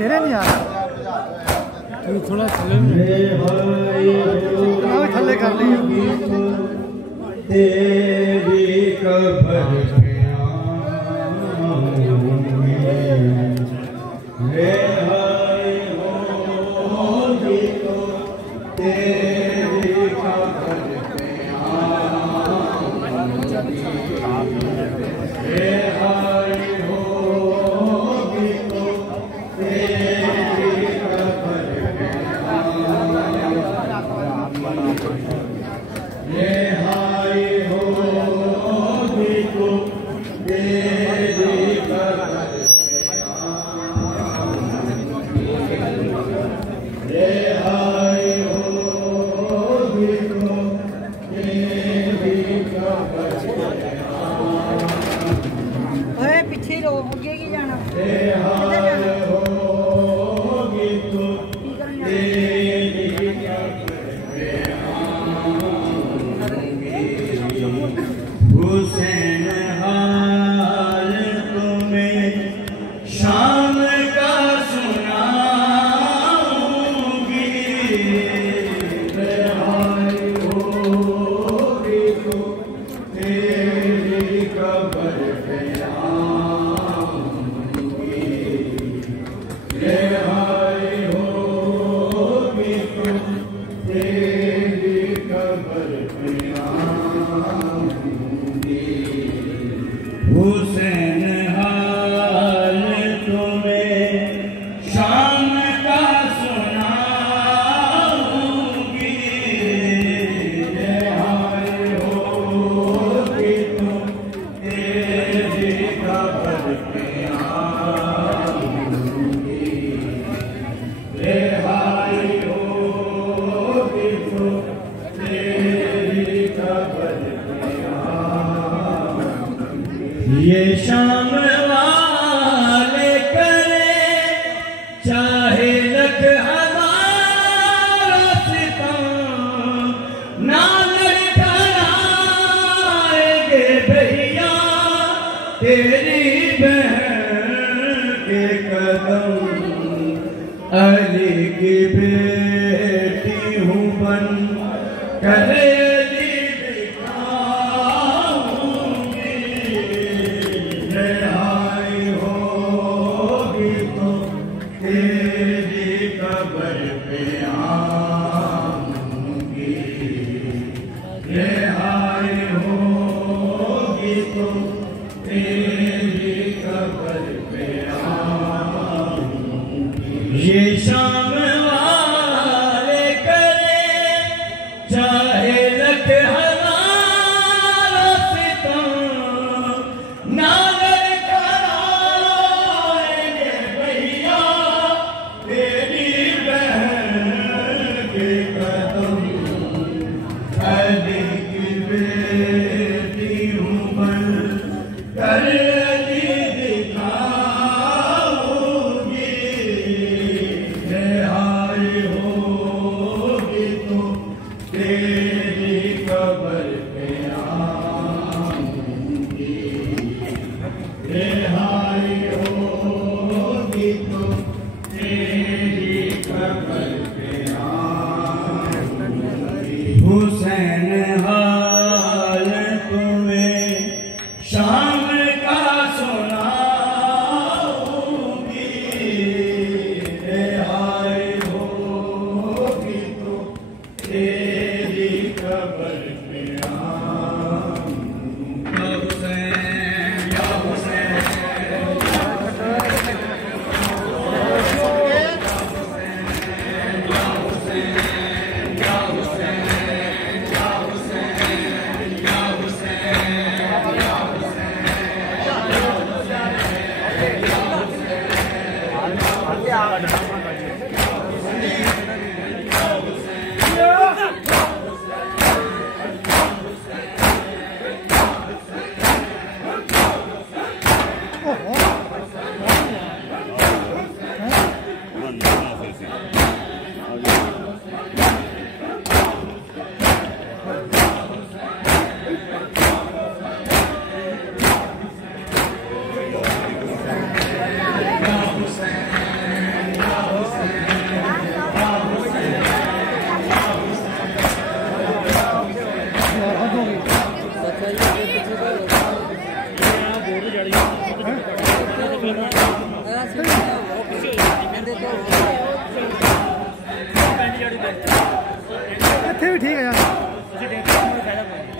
तेरे नहीं आ रहा तू थोड़ा थल्ले थल्ले कर ली तेरी कब्र रे हाय होगी तो तेरी कब्र पे तेरी कबर रे आए होगी तो तेरी कबर पीछे रो अगे की जाना रे आए होगी तो तेरी हुसैन हाल तुम्हें शाम का सुनाऊंगी हाय होगी तो तेरी कबर पे आऊंगी हाय होगी तो तेरी कबर पे हुसैन हाल तुम्हें शाम का सुनाऊंगी हाय होगी तो तेरी कबर पे आऊंगी हाय होगी तो तेरी कबर ये शाम वाले करे चाहे लख हजार सितम ना लड़खड़ाएंगे भैया तेरी बहन के कदम अली की बेटी हूँ बन करे तेरी कबर पे आऊंगी हाय होगी तो तेरी कबर पे आऊंगी ये शाम वाले करे चाहे लख हजार सितम ना हुसैन हाल तुम्हें शाम का सुनाऊंगी हाय होगी तो तेरी कबर पे आऊंगी या हुसैन ਇੱਥੇ ਵੀ ਠੀਕ ਹੈ ਯਾਰ